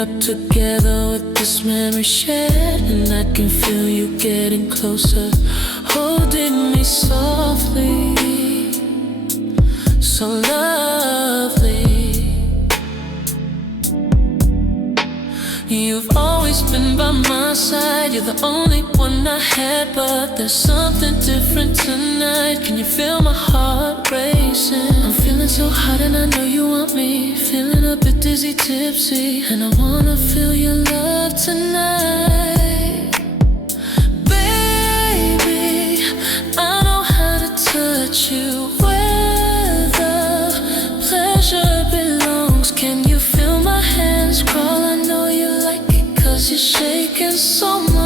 up together with this memory shared, and I can feel you getting closer, holding me softly, so lovely. You've always been by my side, you're the only one I had, but there's something different tonight. Can you feel my heart racing? I'm feeling so hot and I know you want me, feeling a bit dizzy, tipsy, and I wanna feel your love tonight. Baby, I know how to touch you where the pleasure belongs. Can you feel my hands crawl? I know you like it 'cause you're shaking so much.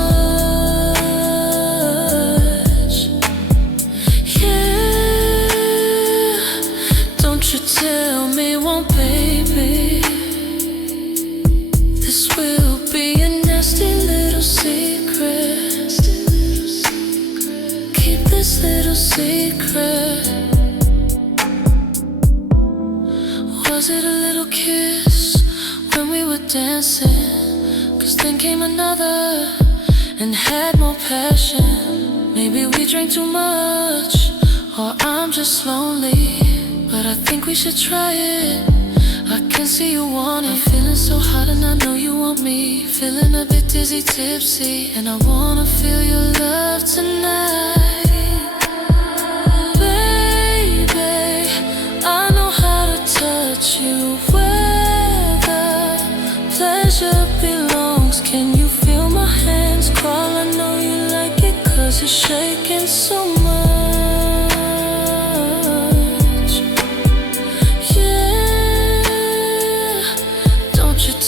Tell me, won't baby, this will be a nasty little secret. Keep this little secret. Was it a little kiss when we were dancing? 'Cause then came another and had more passion. Maybe we drank too much, or I'm just lonely, but I think we should try it. I can see you want it. I'm feeling so hot and I know you want me, feeling a bit dizzy, tipsy, and I wanna feel your love tonight. Baby, I know how to touch you where the pleasure belongs. Can you feel my hands crawl? I know you like it 'cause you're shaking so much.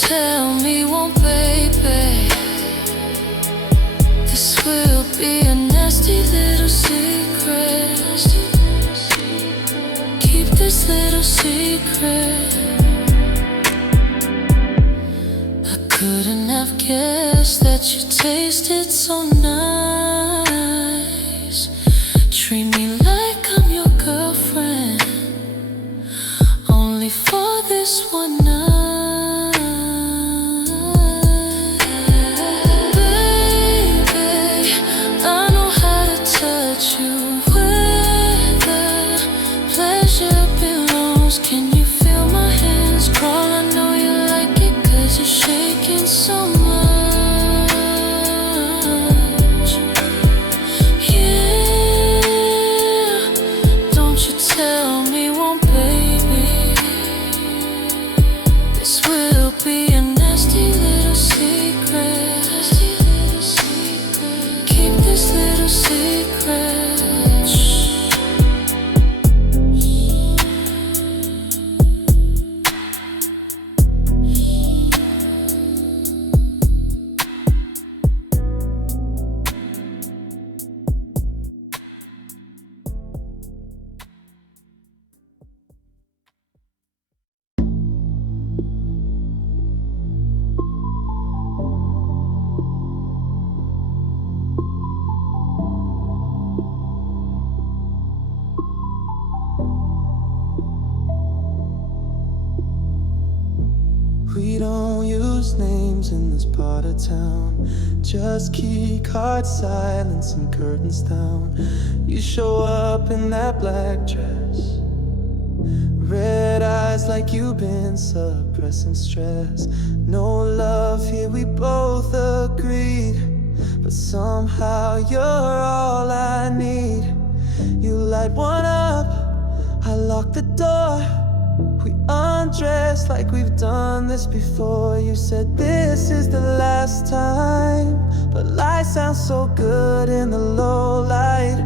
Tell me, won't baby, this will be a nasty little secret. Keep this little secret. I couldn't have guessed that you tasted so nice. Treat me like I'm your girlfriend, only for this one night. Can you feel my hands crawl? I know you like it 'cause you're shaking so much. Yeah, don't you tell me, won't baby, this will be a nasty little secret. Keep this little secret. We don't use names in this part of town, just key card silence and curtains down. You show up in that black dress, red eyes like you've been suppressing stress. No love here, we both agreed, but somehow you're all I need. You light one up, I lock the door. We undressed like we've done this before. You said this is the last time, but life sounds so good in the low light.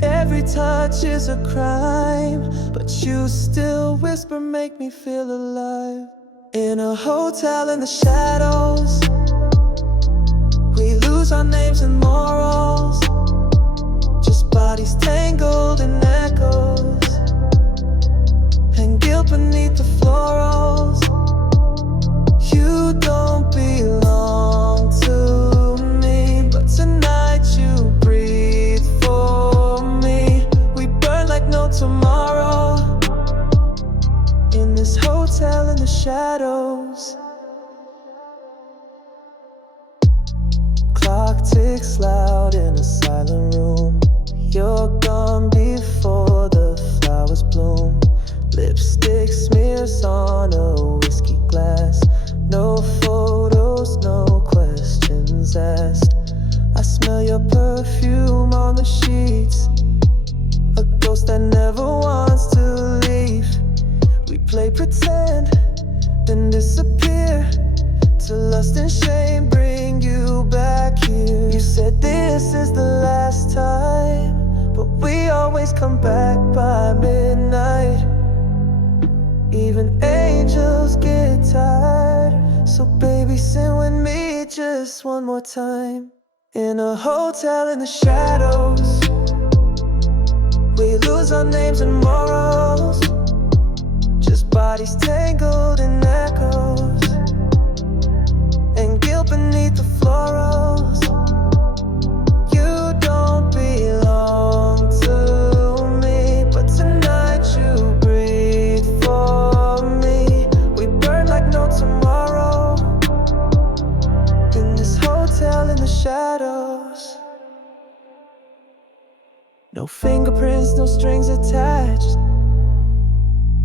Every touch is a crime, but you still whisper, make me feel alive. In a hotel in the shadows, we lose our names and morals, just bodies tangled in echoes, and guilt beneath the florals. You don't belong to me, but tonight you breathe for me. We burn like no tomorrow, in this hotel in the shadows. politics loud in a silent room. You're gone before the flowers bloom. Lipstick smears on a whiskey glass. No photos, no questions asked. I smell your perfume on the sheets. A ghost that never wants to leave. We play pretend, then disappear, till lust and shame bring you back here. You said this is the last time, but we always come back by midnight. Even angels get tired. So baby, sing with me just one more time. In a hotel in the shadows, we lose our names and morals. Just bodies tangled in echoes, and guilt beneath the florals. You don't belong to me, but tonight you breathe for me. We burn like no tomorrow, in this hotel in the shadows. No fingerprints, no strings attached,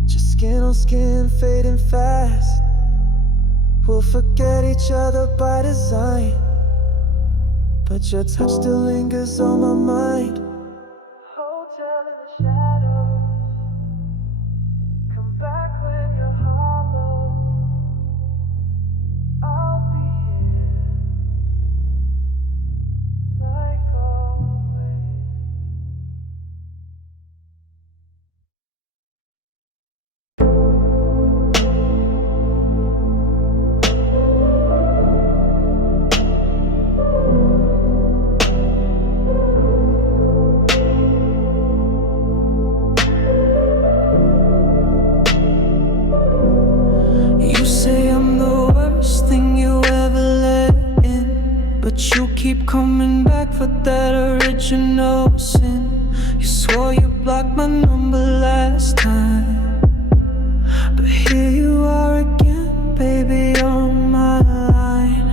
just skin on skin fading fast. We'll forget each other by design, but your touch still lingers on my mind. Hotel in the shadows, come back when you're hollow. I'll be here, like always. But you keep coming back for that original sin. You swore you blocked my number last time, but here you are again, baby, on my line.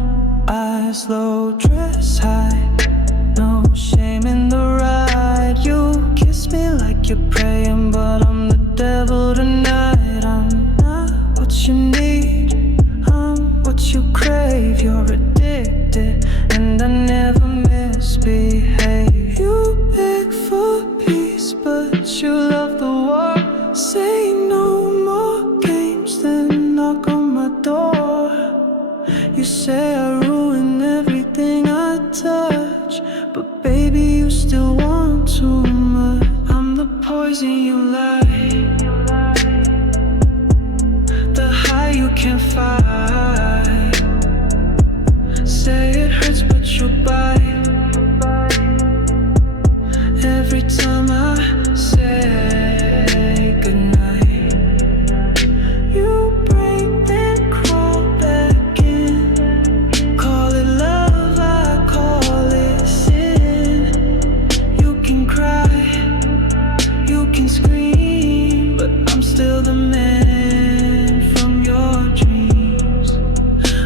Eyes low, dress high, no shame in the ride. You kiss me like you're praying, but I'm the devil tonight. I'm not what you need, I'm what you crave. You're addicted, and I never misbehave. You beg for peace, but you love the war. Say no more games, then knock on my door. You say I ruin everything I touch, but baby, you still want too much. I'm the poison you like, the high you can't fight. Say it hurts, but you bite. Every time I say goodnight, you break then crawl back in. Call it love, I call it sin. You can cry, you can scream, but I'm still the man from your dreams.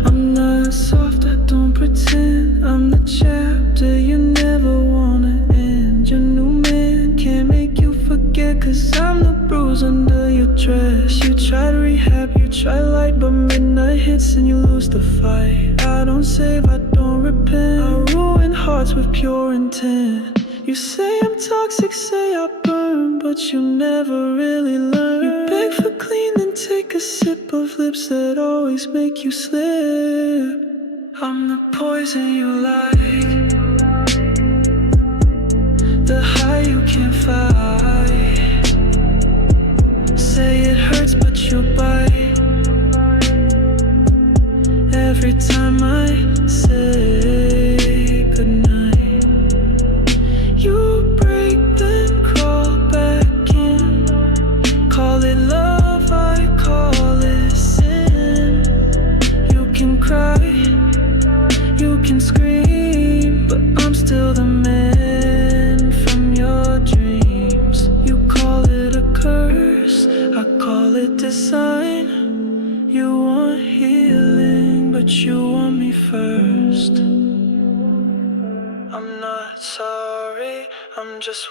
I'm not soft, I don't pretend. I'm the chapter you never wanna end. Your new man can't make you forget, 'cause I'm the bruise under your dress. You try to rehab, you try light, but midnight hits and you lose the fight. I don't save, I don't repent. I ruin hearts with pure intent. You say I'm toxic, say I burn, but you never really learn. You beg for clean, then take a sip of lips that always make you slip. I'm the poison you like, the high you can't fight. Say it hurts, but you bite. Every time I say goodnight, you break then crawl back in. Call it love, I call it sin. You can cry, you can scream, but I'm still the man from your dreams.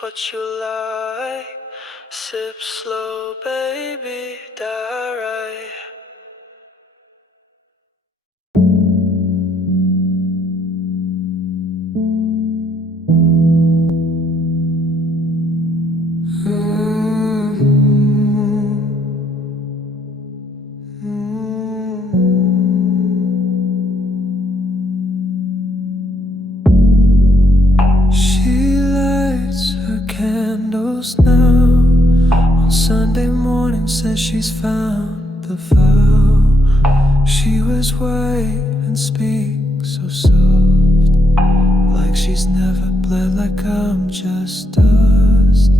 what you like. Sip slow, baby, die right. She lights her candles now. On Sunday morning says she's found the vow. She wears white and speaks so soft, like she's never bled, like I'm just dust.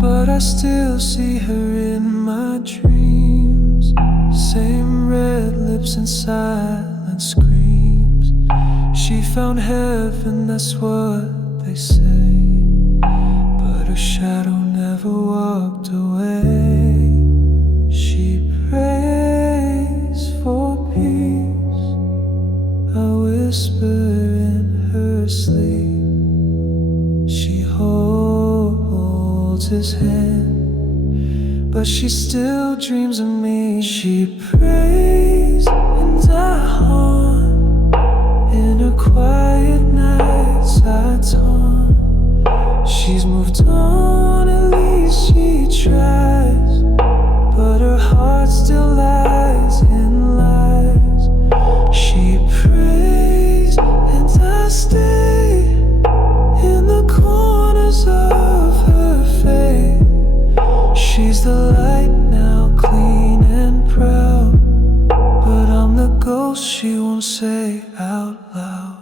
But I still see her in my dreams. Same red lips and silent screams. She found heaven, that's what they say, but her shadow never walked away. She prays for peace, I whisper in her sleep. She holds his hand, but she still dreams of me. She prays and I haunt in her quiet nights I taunt. She's moved on, at least she tries, but her heart still lies in lies. She prays and I stay in the corners of her faith. She's the light now, clean and proud, but I'm the ghost she won't say out loud.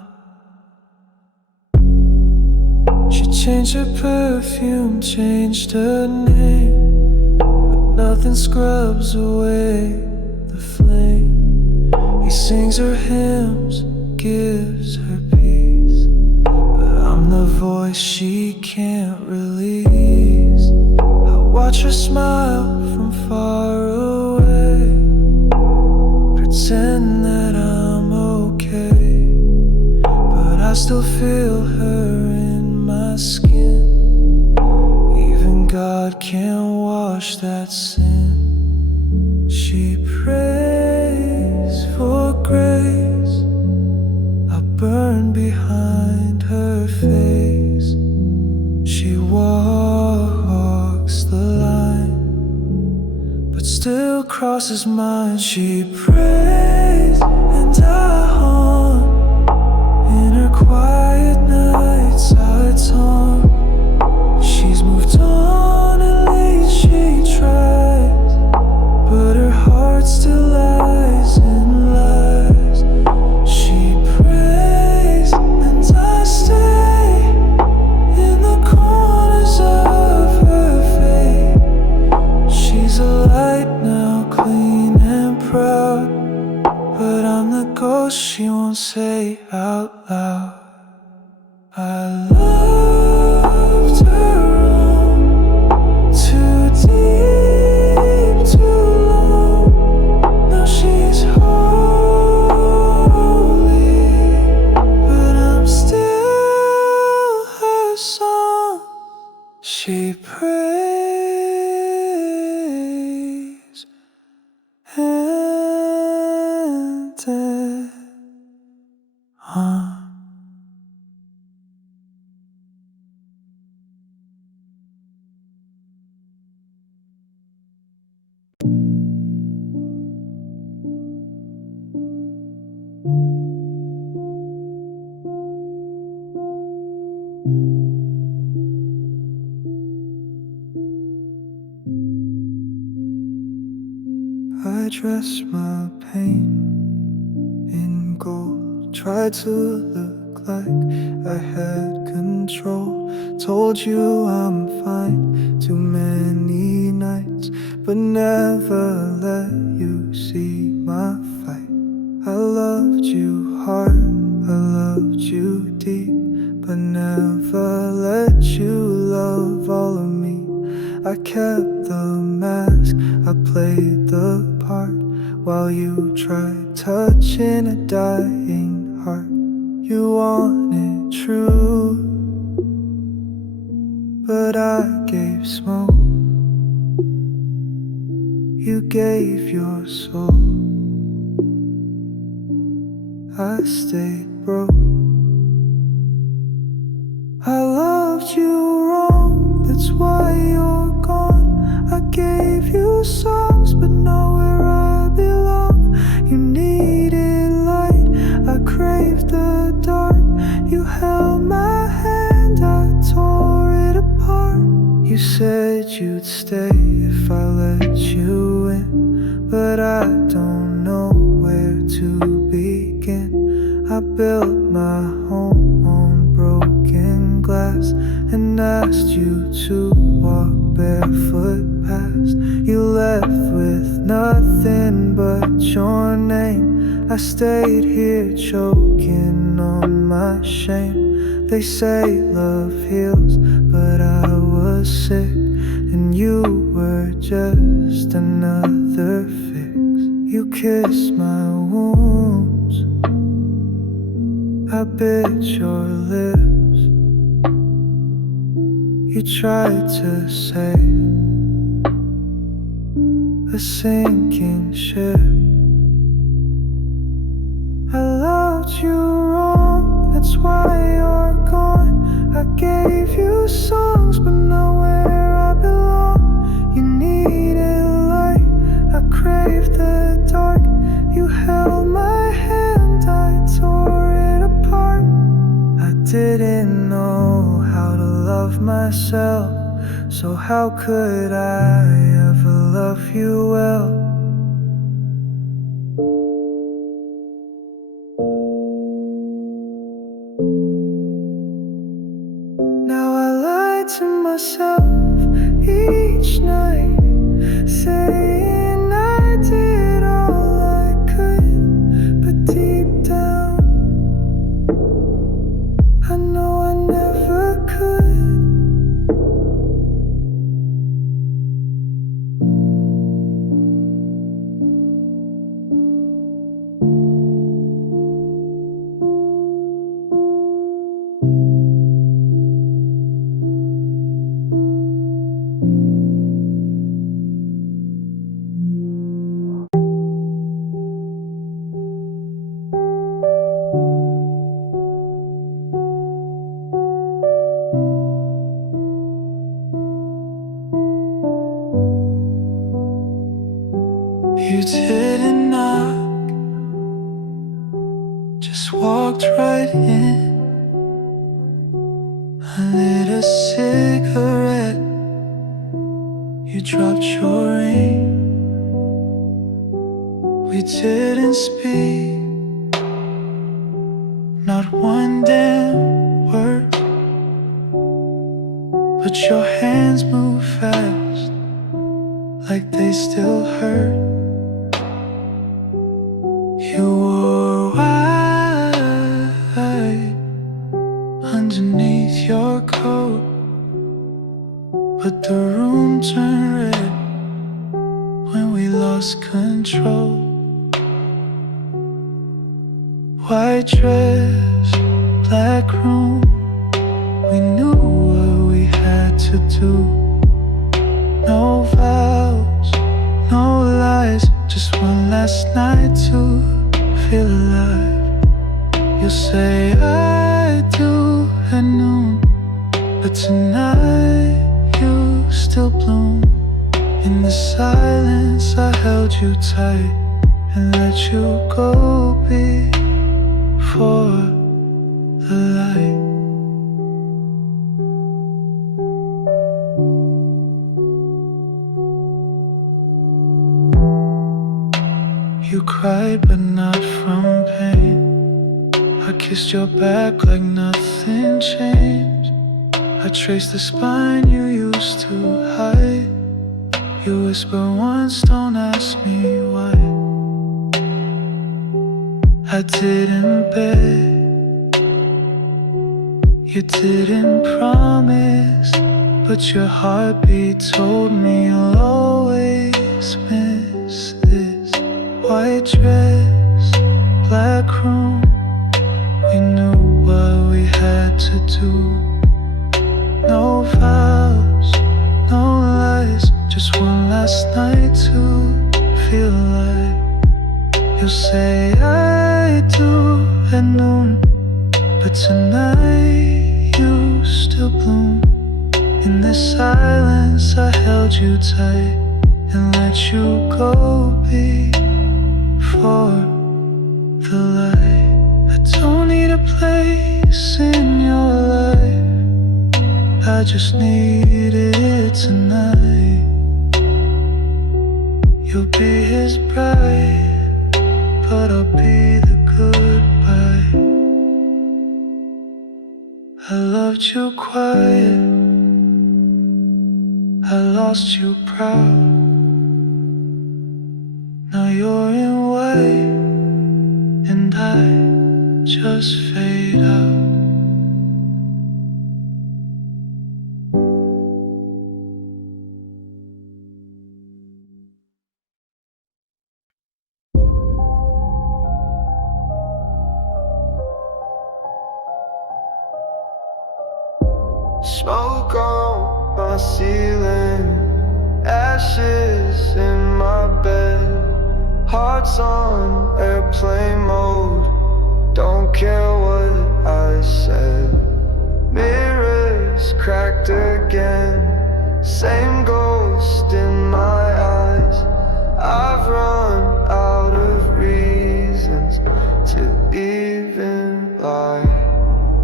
She changed her perfume, changed her name, but nothing scrubs away the flame. He sings her hymns, gives her peace, but I'm the voice she can't release. I watch her smile from far away, pretend that I'm okay, but I still feel her in my skin. Even God can't wash that sin. She prays for grace, I burn behind her face. She walks the line, but still crosses mine. She prays and I haunt in her quiet nights I taunt. She's moved on, at least she tries, but her heart still lies in lies. She prays and I stay in the corners of her faith. She's a light now, clean and proud, but I'm the ghost she won't say out loud. I loved her wrong, too deep, too long. Now she's holy, but I'm still her song. She prays and then on. I dress my pain in gold, tried to look like I had control. Told you I'm fine too many nights, but never let you see my fight. I loved you hard, I loved you deep, but never let you love all of me. I kept the mask, I played the part, while you tried touching a dying heart. You wanted true, but I gave smoke. You gave your soul. I stayed broke. I loved you wrong, that's why you're gone. I gave you songs, but not where I belong. You needed light, I craved the dark. You held my hand, I tore it apart. You said you'd stay if I let you in, but I don't know where to begin. I built my home on broken glass and asked you to walk barefoot past. You left with nothing but your name. I stayed here choking on my shame. They say love heals, but I was sick, and you were just another fix. You kissed my wounds, I bit your lips. You tried to save a sinking ship. I loved you wrong, that's why you're gone. I gave you songs, but not where I belong. You needed light, I craved the dark. You held my hand, I tore it apart. I didn't know how to love myself, so how could I ever love you well? Now I lie to myself each night, saying I did all I could, but deep down I know I never could. You didn't knock, just walked right in. I lit a cigarette, you dropped your ring. We didn't speak, not one damn word, but your hands move fast, like they still hurt. You wore white underneath your coat, but the room turned red when we lost control. White dress, black room, we knew what we had to do. No vows, no lies, just one last night to feel alive. You'll say I do at noon, but tonight you still bloom. In the silence I held you tight and let you go before the light. You cried, but not from pain. I kissed your back like nothing changed. I traced the spine you used to hide. You whispered once, don't ask me why. I didn't beg, you didn't promise, but your heartbeat told me you'll always miss this. White dress, black room, we knew what we had to do. No vows, no lies, just one last night to feel alive. You'll say I do at noon, but tonight you still bloom. In this silence I held you tight and let you go before the light. I don't need a place in your life, I just needed it tonight. You'll be his bride, but I'll be the goodbye. I loved you quiet, I lost you proud. Now you're in white, and I just fade out. Smoke on my ceiling, ashes in my bed, hearts on airplane mode, don't care what I said. Mirrors cracked again, same ghost in my eyes. I've run out of reasons to even lie.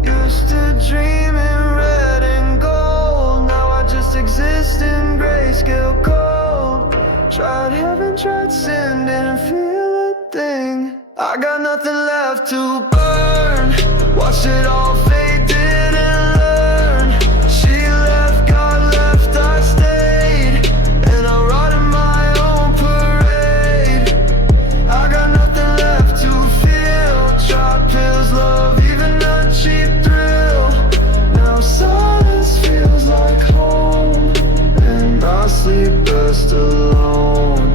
Used to dream in red and gold, now I just exist in grayscale cold. Tried heaven, tried sin, didn't feel a thing. I got nothing left to burn, watched it all fade, didn't learn. She left, God left, I stayed, and I ride in my own parade. I got nothing left to feel, tried pills, love, even a cheap thrill. Now silence feels like home, and I sleep best alone.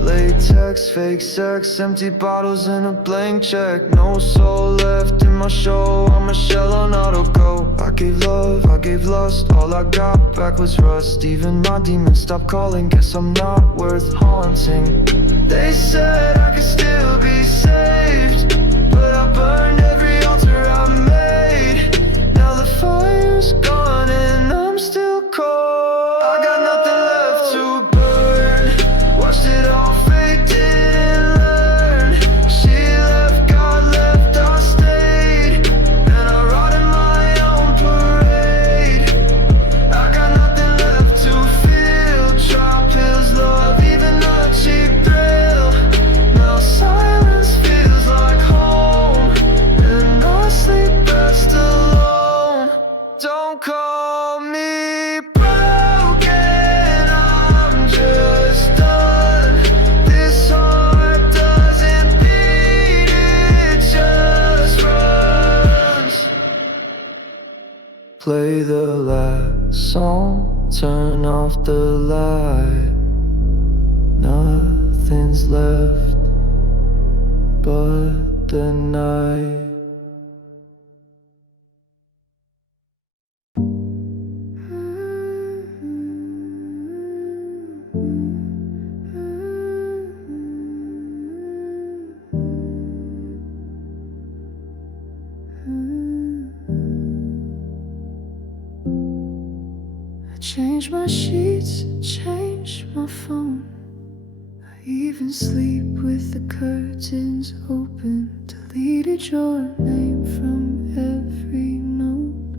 Latex, fake sex, empty bottles and a blank check. No soul left in my show, I'm a shell on auto go. I gave love, I gave lust, all I got back was rust. Even my demons stopped calling, guess I'm not worth haunting. They said I could still be saved, but I burned every altar I made. Now the fire's gone and I'm still cold. I got nothing left to burn, watched it all fade, didn't learn. She left, God left, I stayed, and I ride in my own parade. I got nothing left to feel, try pills, love, even a cheap thrill. Now silence feels like home, and I sleep best alone. Don't call me broken, I'm just done. This heart doesn't beat, it just runs. Play the last song, turn off the light. Nothing's left but the night. I changed my sheets, changed my phone. I even sleep with the curtains open. Deleted your name from every note,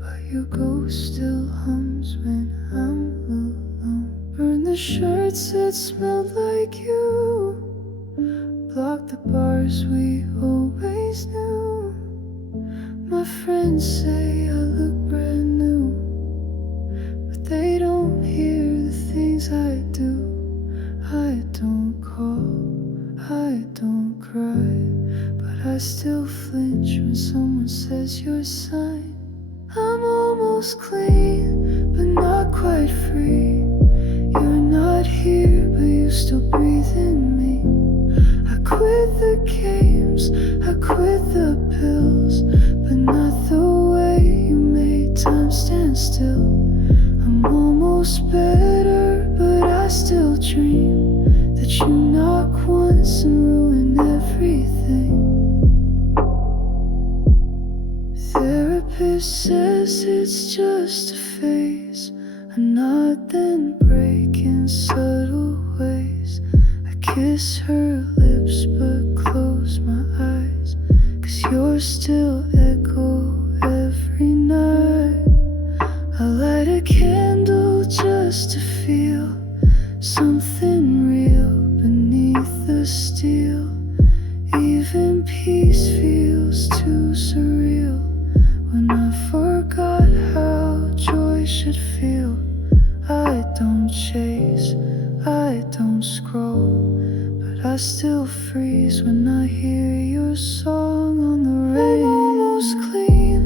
but your ghost still hums when I'm alone. Burn the shirts that smelled like you, block the bars we always knew. My friends say I look brand new, but they don't hear the things I do. I don't call, I don't cry, but I still flinch when someone says you're a sign. I'm almost clean, but not quite free. You're not here, but you still breathe in me. I quit the games, I quit the pills, but not the way still. I'm almost better, but I still dream that you knock once and ruin everything. Therapist says it's just a phase, a nod then break in subtle ways. I kiss her lips but close my eyes, 'cause yours still echo every night. I light a candle just to feel something real beneath the steel. Even peace feels too surreal when I forgot how joy should feel. I don't chase, I don't scroll, but I still freeze when I hear your song on the radio. I'm almost clean,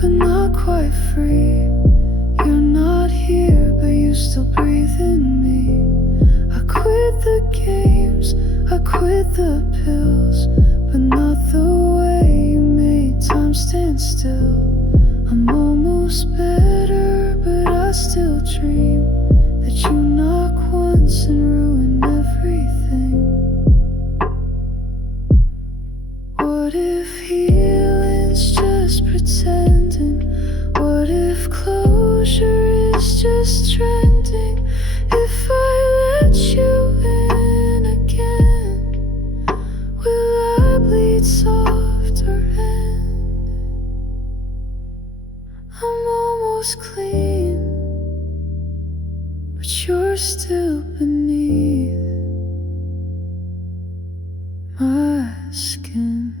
but not quite free. You're not here, but you still breathe in me. I quit the games, I quit the pills, but not the way you made time stand still. I'm almost better, but I still dream that you knock once and ruin everything. What if healing's just pretending? What if closure is just trending? If I let you in again, will I bleed soft or end? I'm almost clean, but you're still beneath my skin.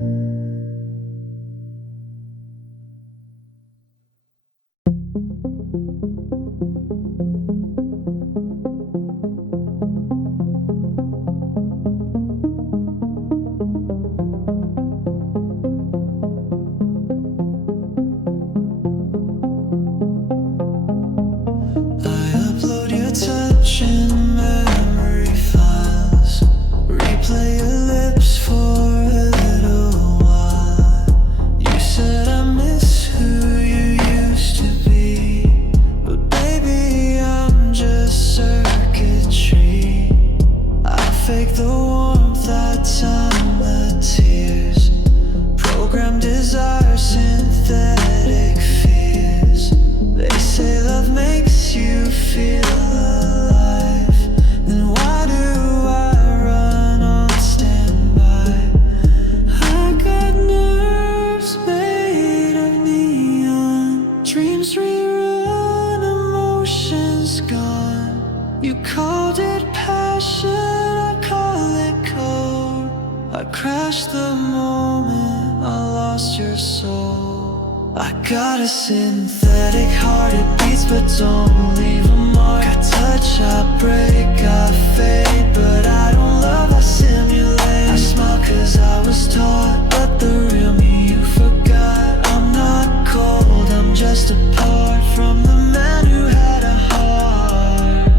Synthetic heart, it beats but don't leave a mark. I touch, I break, I fade, but I don't love, I simulate. I smile 'cause I was taught, but the real me you forgot. I'm not cold, I'm just apart from the man who had a heart.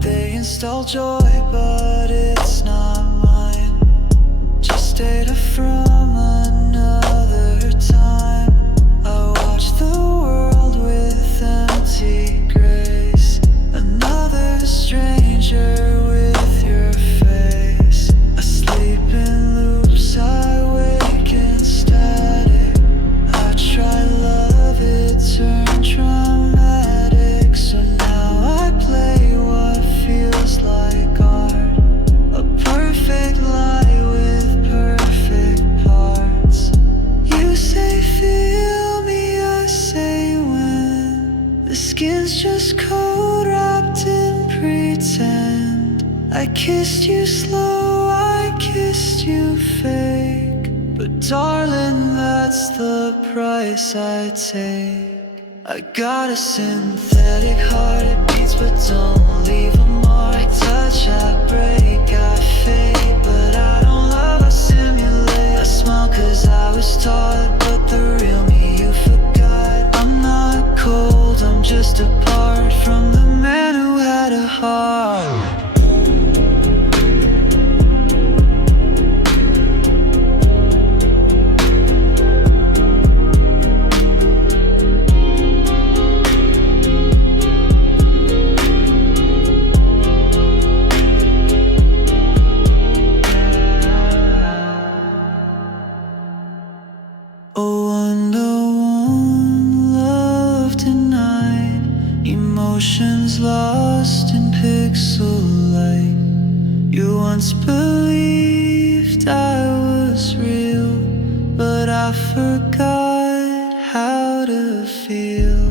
They install joy, but it's not mine. Just data from another time. I watch the world with empty grace. Another stranger with your face. Asleep in loops, I wake in static. I try love, it turned traumatic. So now I play what feels like art. A perfect lie with perfect parts. You say feel me, I say when. The skin's just cold wrapped in pretend. I kissed you slow, I kissed you fake, but darling, that's the price I take. I got a synthetic heart, it beats but don't leave a mark. I touch, I break, I fade, but I don't love, I simulate. I smile 'cause I was taught, but the real me you forgot. I'm not cold, I'm just apart from the man who had a heart. Emotions lost in pixel light. You once believed I was real, but I forgot how to feel.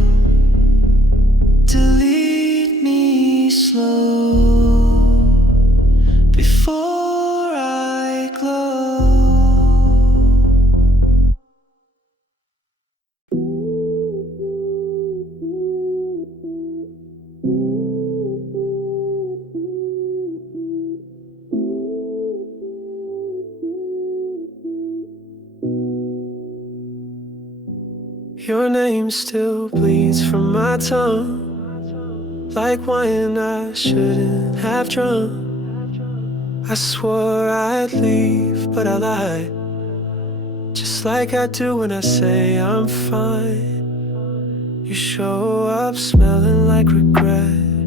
Delete me slow before I glow. Your name still bleeds from my tongue, like wine I shouldn't have drunk. I swore I'd leave, but I lied, just like I do when I say I'm fine. You show up smelling like regret,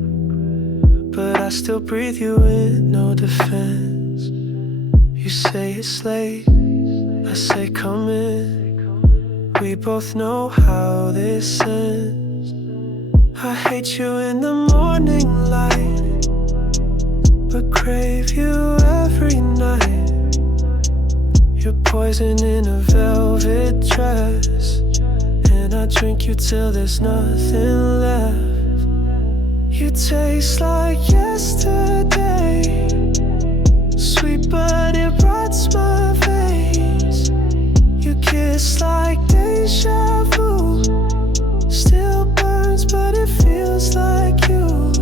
but I still breathe you in, no defense. You say it's late, I say come in. We both know how this ends. I hate you in the morning light, but crave you every night. You're poison in a velvet dress, and I drink you till there's nothing left. You taste like yesterday, sweet but it rots my veins. You kiss like deja vu, still burns but it feels like you.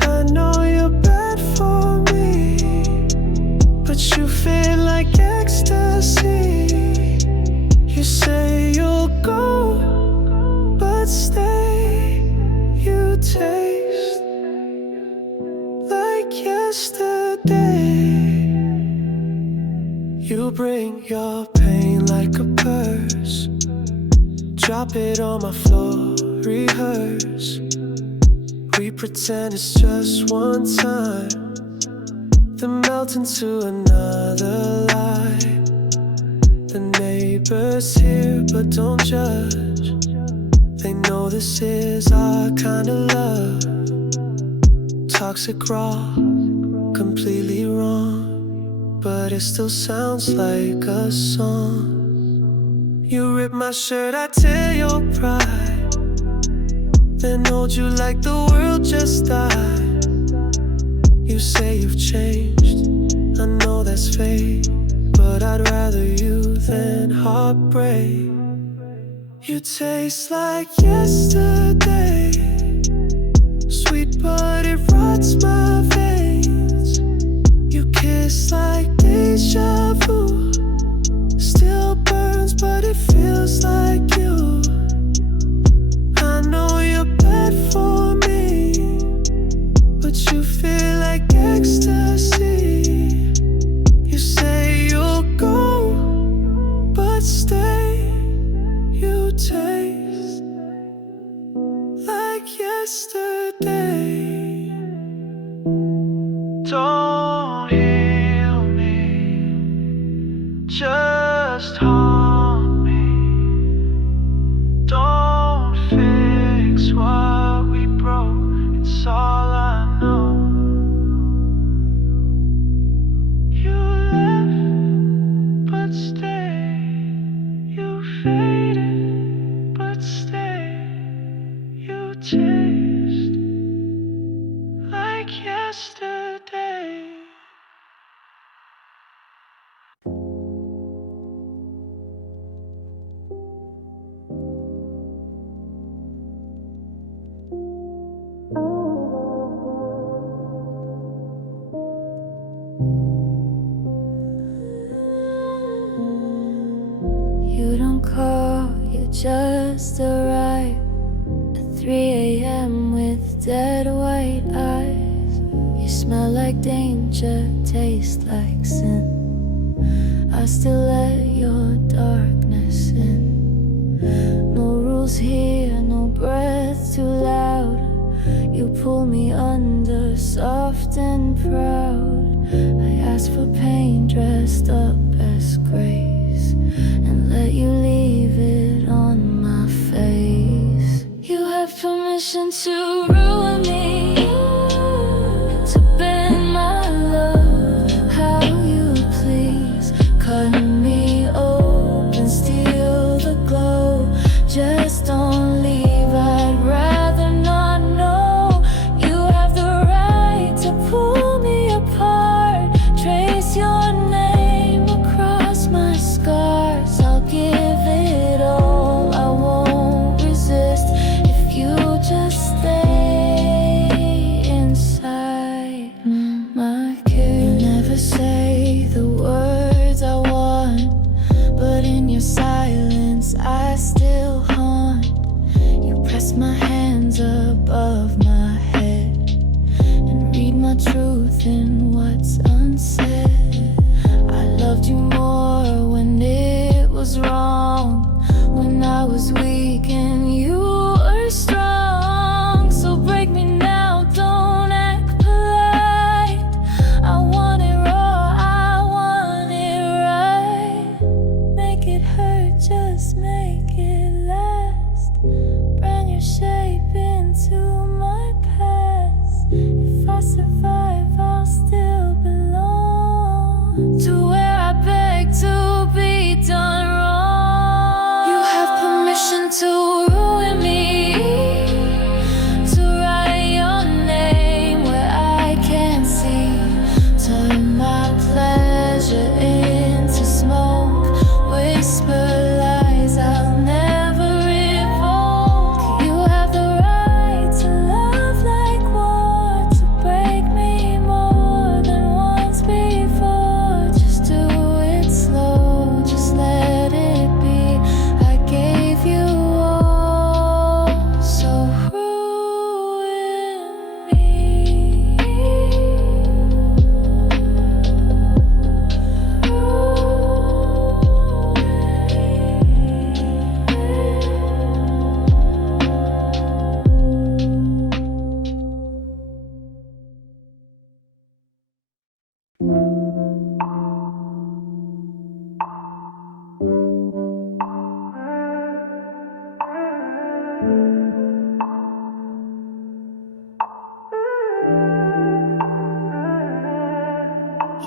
I know you're bad for me, but you feel like ecstasy. You say you'll go, but stay. You taste like yesterday. You bring your pain like a purse, drop it on my floor, rehearse. We pretend it's just one time, then melt into another lie. The neighbors hear but don't judge, they know this is our kind of love. Toxic raw, completely wrong, but it still sounds like a song. You rip my shirt, I tear your pride, then hold you like the world just died. You say you've changed, I know that's fake, but I'd rather you than heartbreak. You taste like yesterday, sweet but it rots my veins. You kiss like deja vu, still burns but it feels like you. I know you're bad for me, but you feel like ecstasy. You say you'll go, but stay. You taste like yesterday. Don't heal me, just haunt me. Don't fix what we broke, it's all I know. You left, but stay. You faded, but stay. You taste like yesterday. You don't call, you just arrive at 3 a.m. with dead white eyes. You smell like danger, taste like sin. I still let your darkness in. No rules here, no breath too loud. You pull me under, soft and proud. I ask for pain dressed up as grace, and let you leave it on my face. You have permission permission to ruin me, to bend my love how you please. Cut me open, steal the glow. Just don't leave, I'd rather not know. You have the right to pull me apart, trace your name across my scars. I'll give it all, I won't resist if you just stay inside my care. You never say the words I want, but in your silence I still haunt. You press my hands above my head and read my truth in what's unsaid. I loved you more when it was wrong, when I was weak and you were strong. So break me now, don't act polite. I want it raw, I want it right. Make it hurt, just make it last. Brand your shape into my past. If I survive, I'll still belong to where I beg to be done wrong. You have permission to ruin me, to write your name where I can't see. Turn my pleasure into smoke, whisper lies I'll never revoke. You have the right to love like war, to break me more than once before. Just do it slow, just let it be. I gave you all, so ruin me.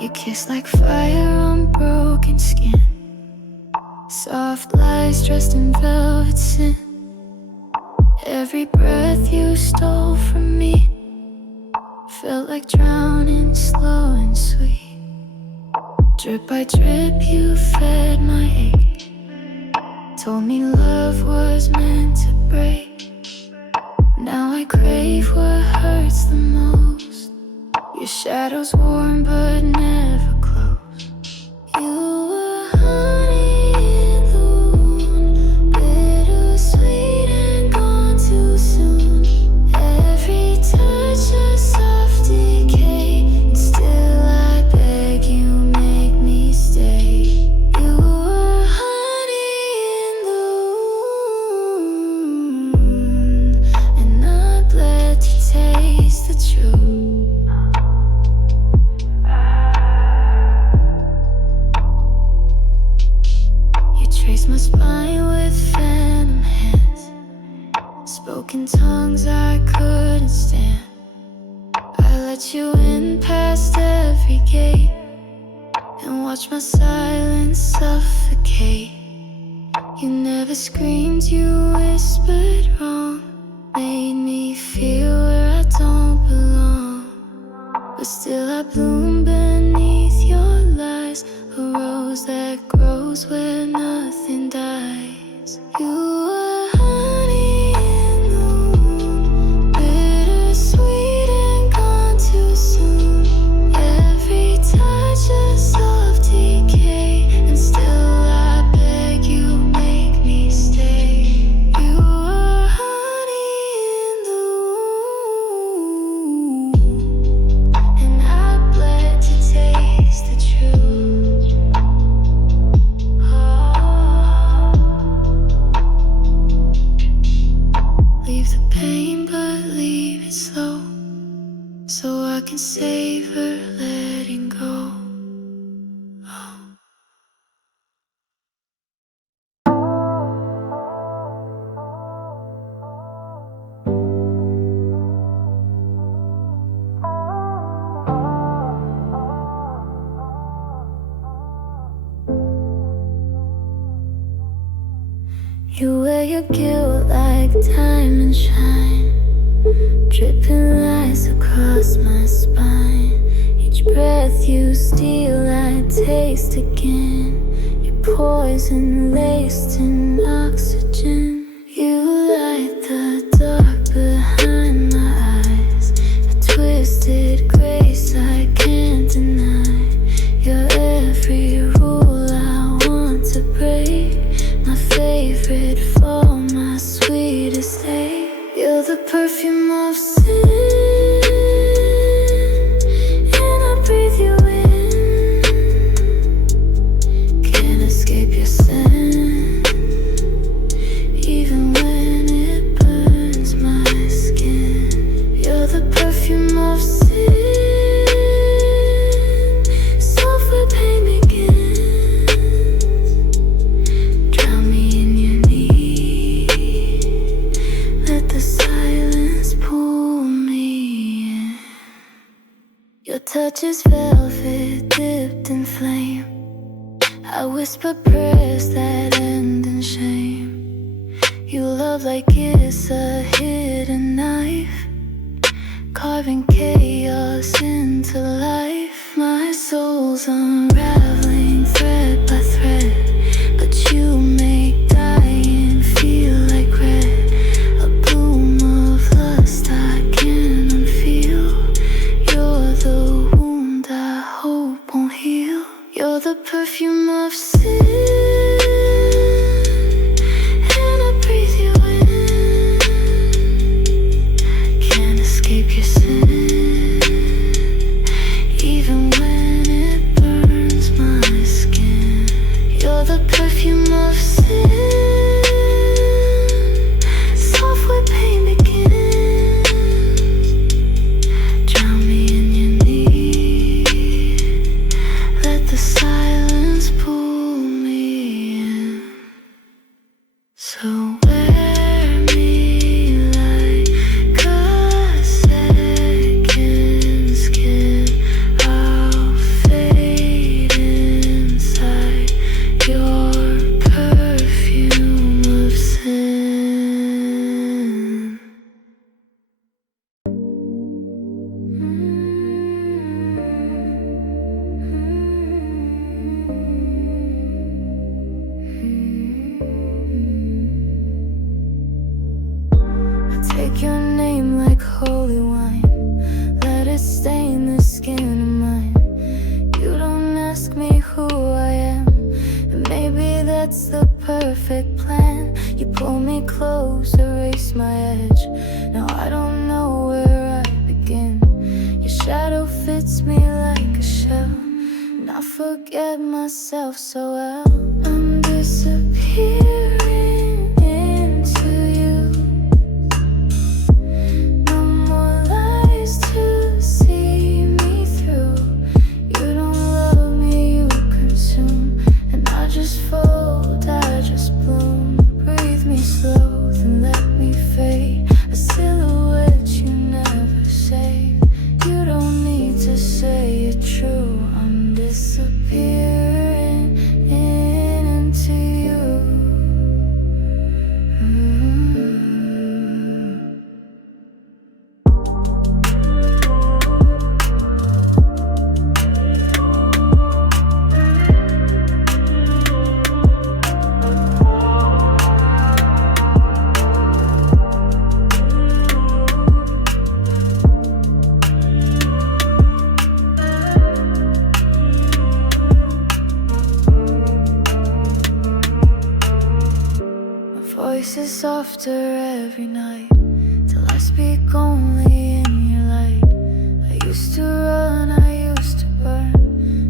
You kiss like fire on broken skin, soft lies dressed in velvet sin. Every breath you stole from me felt like drowning, slow and sweet. Drip by drip you fed my ache, told me love was meant to break. Now I crave what hurts the most. Your shadow's warm but never close. You were honey in the wound, bittersweet and gone too soon. Every touch a soft decay, and still I beg you make me stay. You were honey in the wound, and I bled to taste the truth. Trace my spine with phantom hands, spoken tongues I couldn't stand. I let you in past every gate and watched my silence suffocate. You never screamed, you whispered wrong, made me feel where I don't belong. But still I bloom beneath your lies, a rose that grows where nothing dies. You were honey in the wound, bittersweet and gone too soon. Every touch a soft decay, and still I beg you make me stay. You were honey in the wound, and I bled to taste the truth. Leave the pain, but leave it slow, so I can savor letting go. your guilt like diamond shine, dripping lies across my spine. Each breath you steal, I taste again. Your poison laced in oxygen. You light the dark behind my eyes, a twisted grace I can't deny. You're every rule I want to break, my favorite fall, my sweetest day. You're the perfume of sin, and I breathe you in. Can't escape your scent, even when it burns my skin. You're the perfume of sin, soft where pain begins. Drown me in your need, let the silence pull me in. Your touch is velvet dipped in flame. I whisper prayers that end in shame. You love like it's a hidden knife, carving chaos into life. My soul's unraveling thread by thread, but you make dying feel like red. A bloom of lust I can't unfeel. You're the wound I hope won't heal. You're the perfume of sin, and I breathe you in. Can't escape your scent, even when it burns my skin. You're the perfume of sin, soft where pain begins. Drown me in your need, let the silence pull me in. So wear me like a second skin. I'll fade inside your perfume of sin. Take your name like holy wine, let it stain the skin of mine. You don't ask me who I am, and maybe that's the perfect plan. You pull me close, erase my edge. Now I don't know where I begin. Your shadow fits me like a shell, and I forget myself so well. I'm disappearing into you. No more lies to see me through. You don't love me, you consume, and I just fold, I just bloom. Breathe me slow, then let me fade. A silhouette you never save. You don't need to say it true. I'm disappearing into you. My voice is softer every night, till I speak only in your light. I used to run, I used to burn,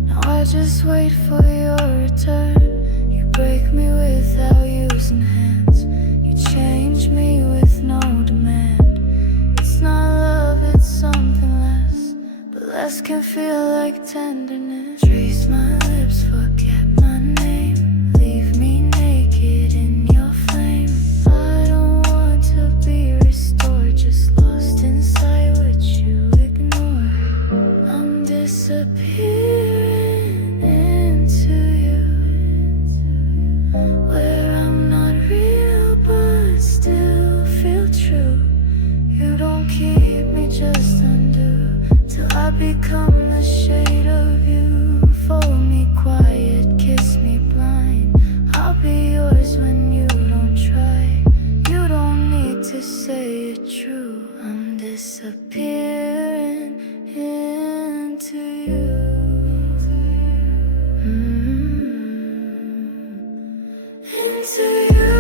now I just wait for your return. You break me without using hands, you change me with no demand. It's not love, it's something less, but less can feel like tenderness. Trace my lips, forget my name, leave me naked in your flame. I don't want to be restored, just lost inside what you ignore. I'm disappearing into you, where I'm not real but true. I'm disappearing into you. Into you.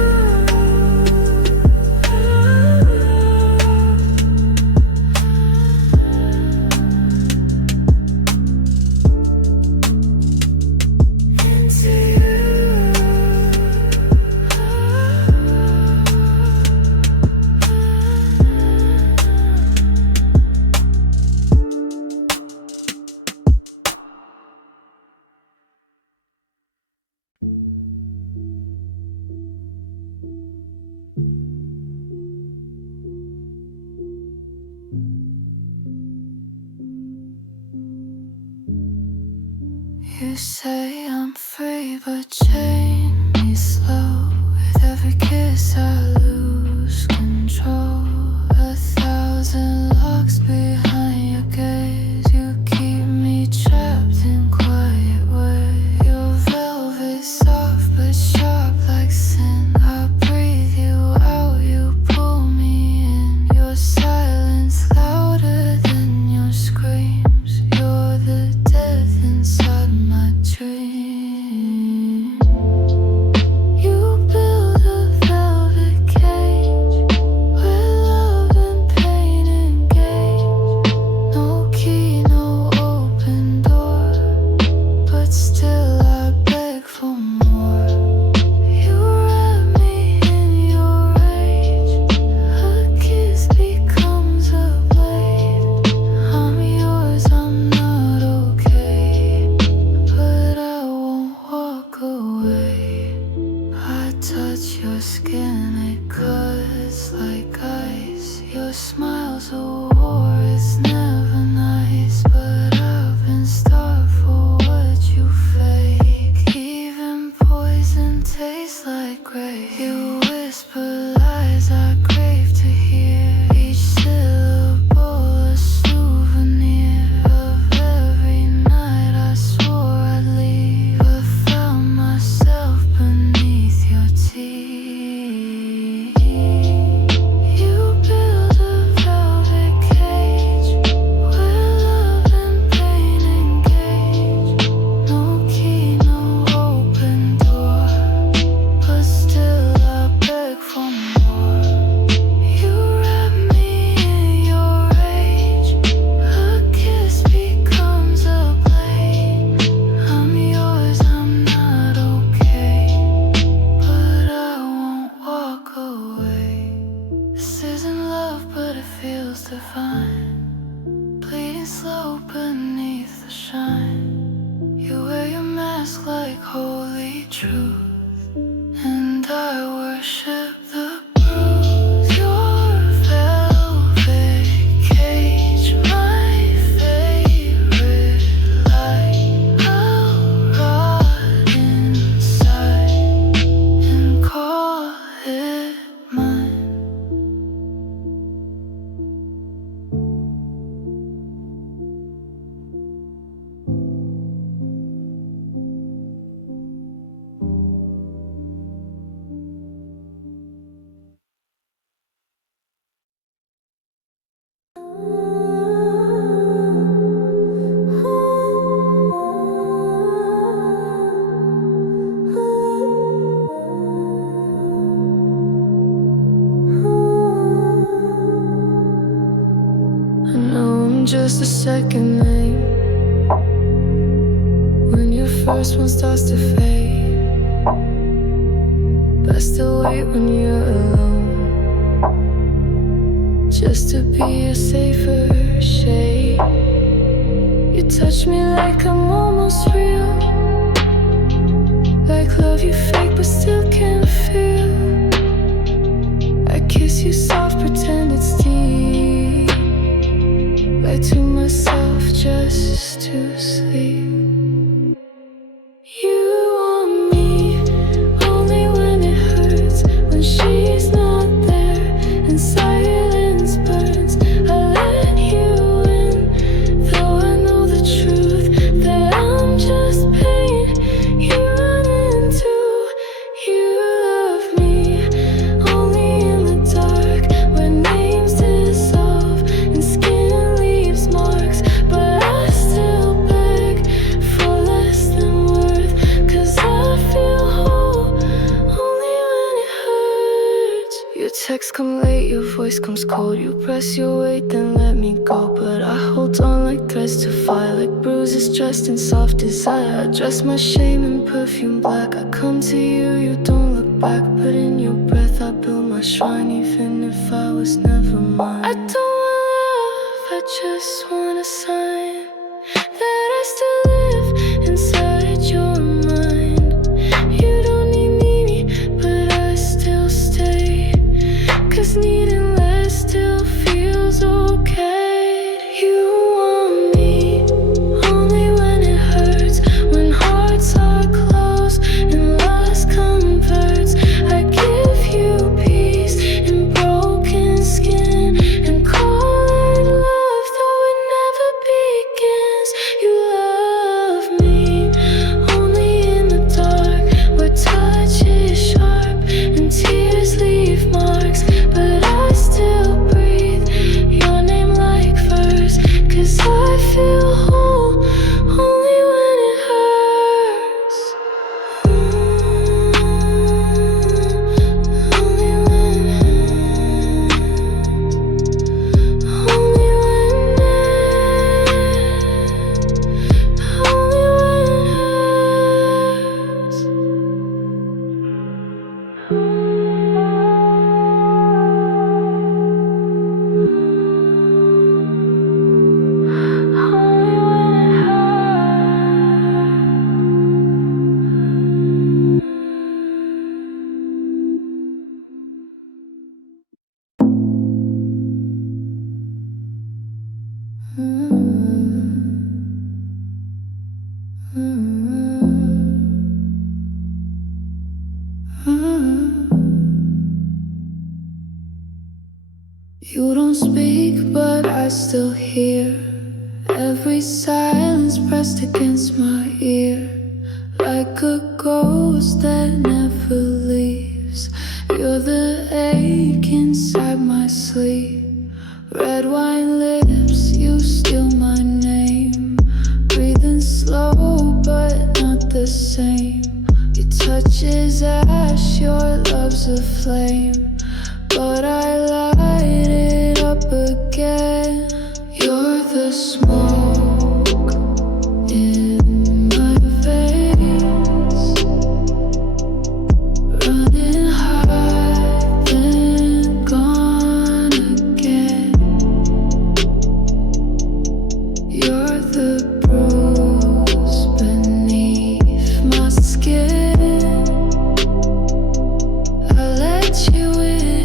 You say I'm free, but chain me slow. With every kiss I lose control. 1,000 locks behind your gaze. You keep me trapped in quiet ways. Your velvet soft but sharp like sin. I breathe you out, you pull me in. Your silence louder than your screams. You're the death inside my dream. You build a velvet cage where love and pain engage. No key, no open door, but still I beg for more. You wrap me in your rage. A kiss becomes a blade. I'm yours, I'm not okay, but I won't walk away. I touch your skin, it cuts like ice. Your smile's a war, it's never nice, but I've been starved for what you fake. Even poison tastes like grape. You whisper lies I crave to hear. Each syllable a souvenir of every night I swore I'd leave, but found myself beneath your teeth. You build a velvet cage where love and pain engage. No key, no open door, but still I beg for more. You wrap me in your rage. A kiss becomes a blade. I'm yours, I'm not okay, but I won't walk away. This isn't love, but it feels divine. Bleeding slow beneath the shine. You wear your mask like holy truth, and I worship the bruise. Your velvet cage, my favorite light. I'll rot inside and call it mine. I know I'm just a second name when your first one starts to fade, but I still wait when you're alone, just to be a safer shade. You touch me like I'm almost real, like love you fake but still can't feel. I kiss you soft, pretend it's deep, lie to myself just to sleep. You want me only when it hurts, when she's not there and silence burns. I let you in, though I know the truth, that I'm just pain you run into. You love me only in the dark, when names press your weight, then let me go. But I hold on like threads to fire, like bruises dressed in soft desire. I dress my shame in perfume black. I come to you, you don't look back. But in your breath I build my shrine, even if I was never mine. I don't want love, I just want a sign that I still live inside your mind. You don't need me, but I still stay, 'cause needing less still feels okay. You want me only when it hurts, when hearts are closed and lust converts. I give you peace in broken skin and call it love, though it never begins. You love me only in the dark, where touch is sharp and tears leave marks. But I still breathe your name like verse, 'cause I feel whole only when it hurts. Only when it hurts. Only when you don't speak, but I still hear every silence pressed against my ear, like a ghost that never leaves. You're the ache inside my sleep. Red wine lips, you steal my name. Breathing slow, but not the same. Your touch is ash, your love's a flame, but I light it up again. You're the smoke in my veins, running high, then gone again. You're the bruise beneath my skin. I let you in,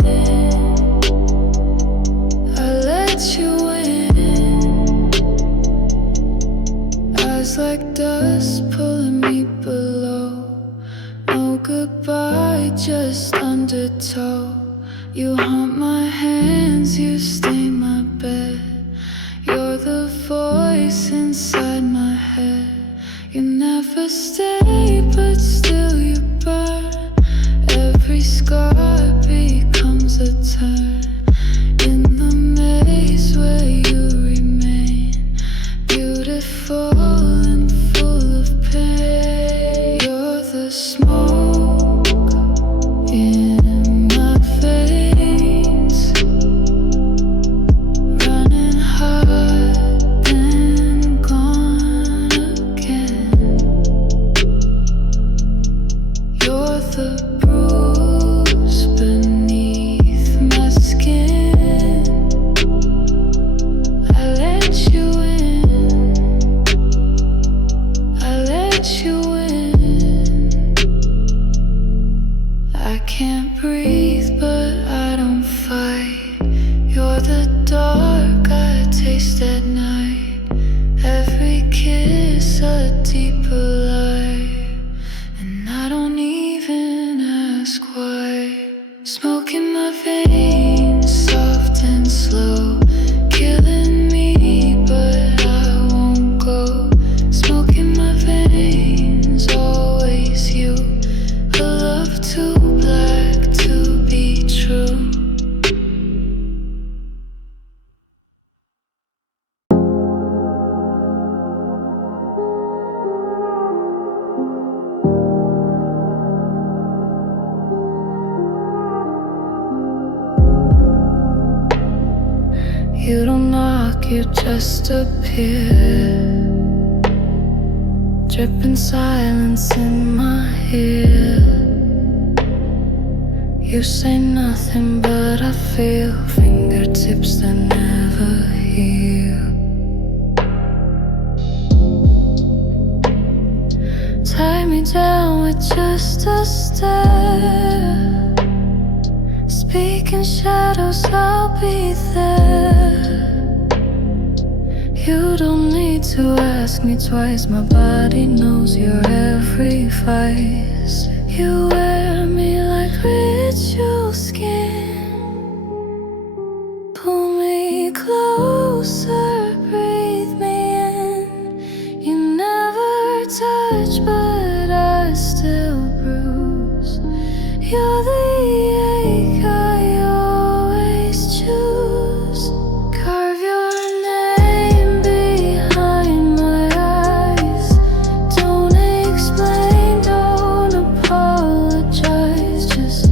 You don't knock, you just appear. Dripping silence in my ear. You say nothing, but I feel fingertips that never heal. Tie me down with just a stare. Speak in shadows, I'll be there. You don't need to ask me twice. My body knows your every vice. You wear me like ritual skin. Pull me closer, breathe me in. You never touch, but I still bruise. You're the ache I always choose. Carve your name behind my eyes. Don't explain, don't apologize. Just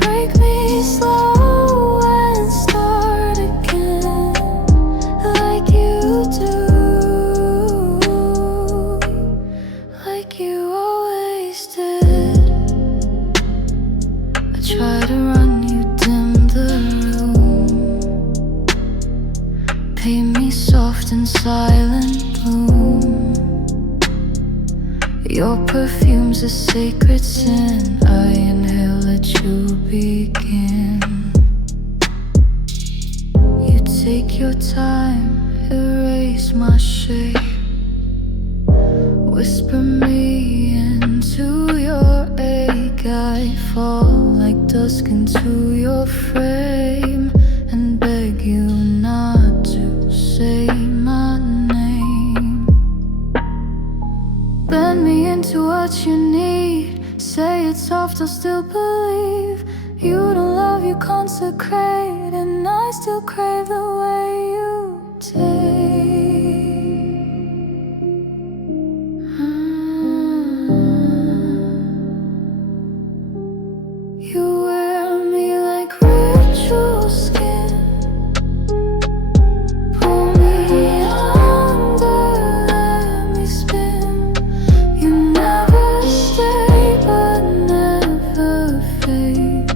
break me slow and start again, like you do, like you always did. I try to run, you dim the room. Paint me soft in silent bloom. Your perfume's a sacred sin. I inhale, let you begin. You take your time, erase my shape. Whisper me into your ache. I fall like dusk into your frame and beg you not to say my name. Bend me into what you need. Say it soft, I'll still believe. You don't love, you consecrate, and I still crave the way you take. You wear me like ritual skin. Pull me under, let me spin. You never stay, but never fade.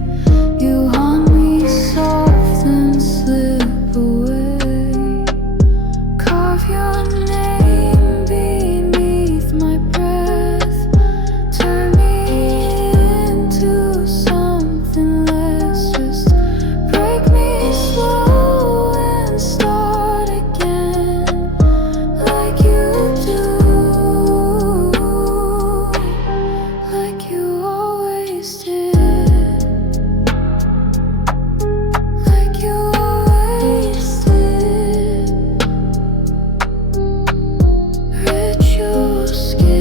You haunt me soft and slip away. Carve your name beneath my breath. Turn me into something less. Just break me slow and start again, like you do, like you always did, like you always did. Ritual skin.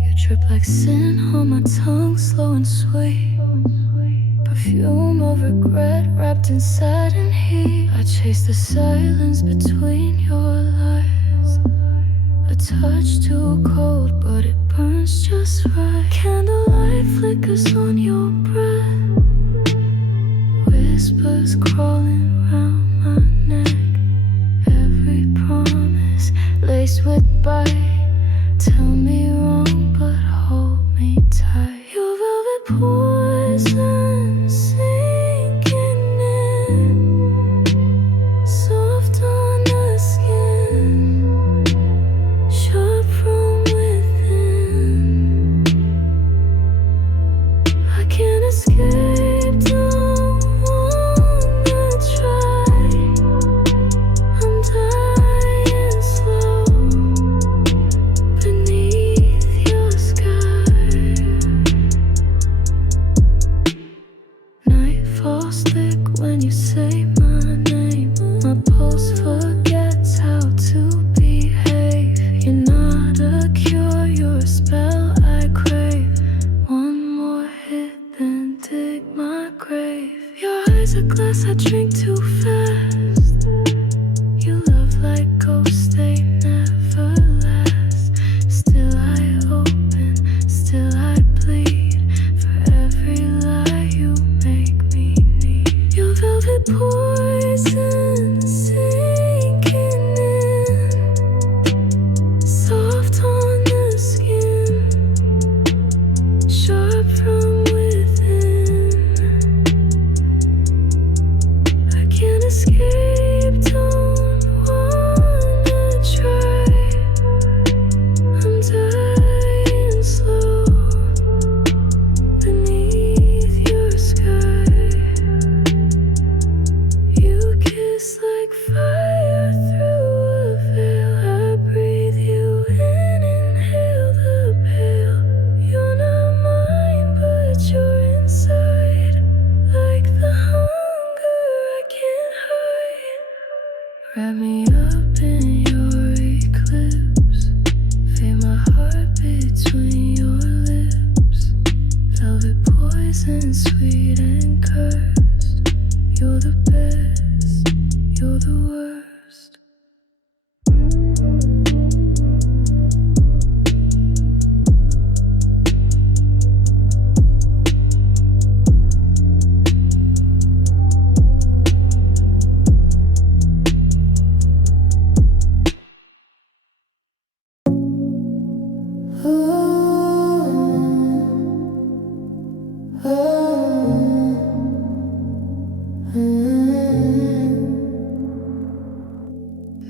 You drip like sin on my tongue, slow and sweet. Perfume of regret wrapped in satin heat. I chase the silence between your lies. A touch too cold, but it burns just right. Candlelight flickers on your breath. Whispers crawling round my neck. Every promise laced with bite. Tell me wrong, but hold me tight. Your velvet poison sinking in, soft on the skin, sharp from within. I can't escape, don't wanna try. escape, don't wanna try. I'm dying slow beneath your sky. You kiss like fire through a veil. I breathe you in, inhale the pale. You're not mine, but you're inside. Like the hunger I can't hide. Wrap me up in your eclipse. Feel my heart between your lips. Velvet poison, sweet and cursed. You're the best, you're the worst.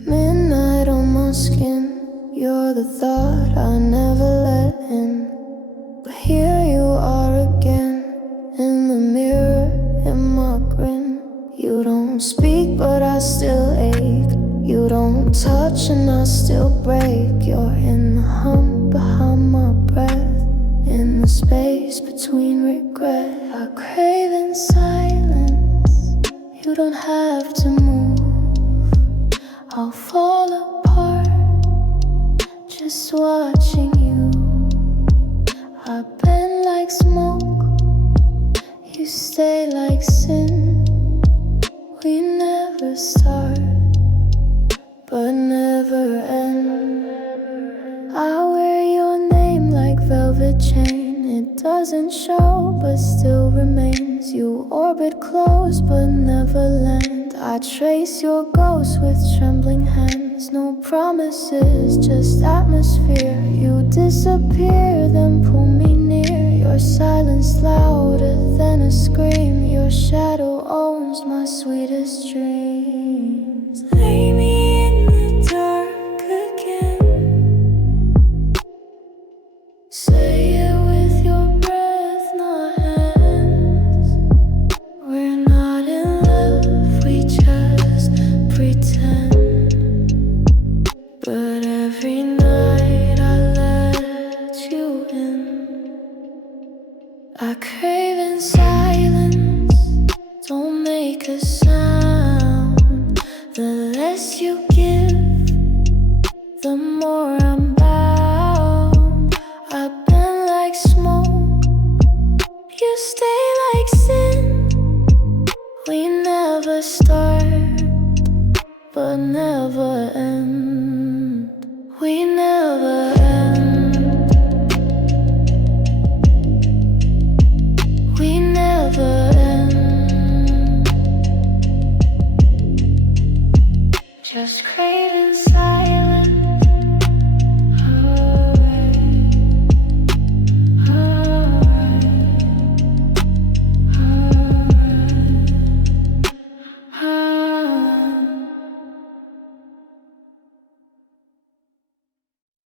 Midnight on my skin, you're the thought I never let in. But here you are again, in the mirror, in my grin. You don't speak, but I still ache. You don't touch, and I still break. You're in the hum behind my breath, in the space between regret. I crave in silence. You don't have to move. I'll fall apart just watching you. I bend like smoke, you stay like sin. We never start, but never end. I wear your name like velvet chain. It doesn't show, but still remains. You orbit close, but never land. I trace your ghost with trembling hands. No promises, just atmosphere. You disappear, then pull me near. Your silence louder than a scream. Your shadow owns my sweetest dreams. Lay me in the dark again. Say it with your breath, not hands. We're not in love, we just pretend. But every night I let you in. I crave in silence, don't make a sound. The less you give, the more I'm bound. I bend like smoke, you stay like sin. We never start, but never end. We never end. We never end. Just crave inside.